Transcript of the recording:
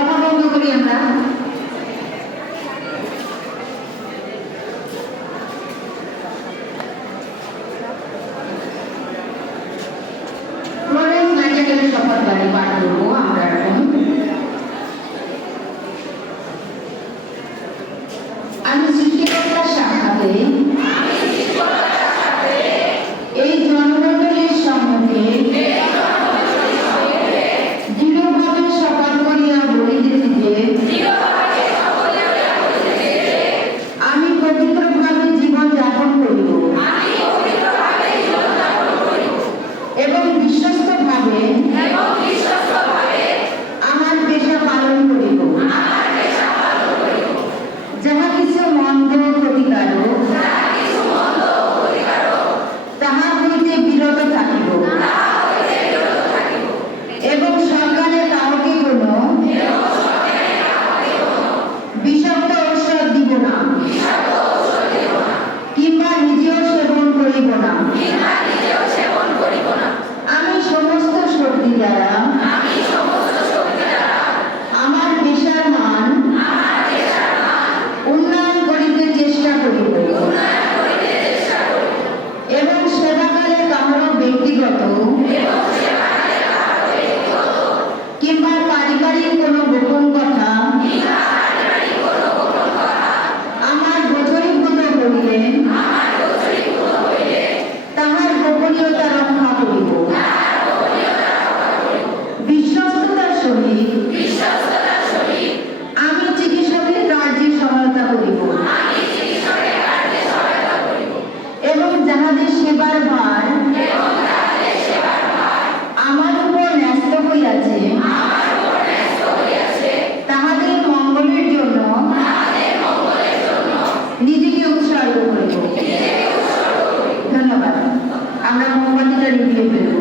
কথা বন্ধ করি আমরা। ফ্লোরেন্স নাইটিঙ্গেলের শপথ বাণী পাঠ করবো আমরা এখন। আমি সৃষ্টিকর্তার সাক্ষাতে এই জনমণ্ডলীর সম্মুখে দৃঢ়ভাবে শপথ করিয়া বলিতেছি যে আমি পবিত্রভাবে জীবন যাপন করিব এবং বিশ্বস্তভাবে আমার পেশা পালন করিব। যাহা কিছু মন্দ ক্ষতিকারক তাহা হইতে বিরত থাকিব এবং সরকারে কাউকে কোনো বিষাক্ত ঔষধ দিব না কিংবা নিজেও সেবন করিব না। আমি সমস্ত শক্তি দ্বারা আমার পেশার মান উন্নয়ন করিতে চেষ্টা করিব এবং সেবাকালে কাহারও ব্যক্তিগত কিংবা পারিবারিক কোনো গোপন কথা আমার গোচরীভূত হইলে তাহার গোপনীয়তা রক্ষা করিব। বিশ্বস্ততার সহিত আমি চিকিৎসকের কার্যে সহায়তা করিব এবং যাহাদের সেবার ভার আমার উপর ন্যস্ত হইয়াছে তাহাদের মঙ্গলের জন্য নিজেকে উৎসর্গ করিব। ধন্যবাদ। আমরা মোমবাতিটা নিভিয়ে ফেলব।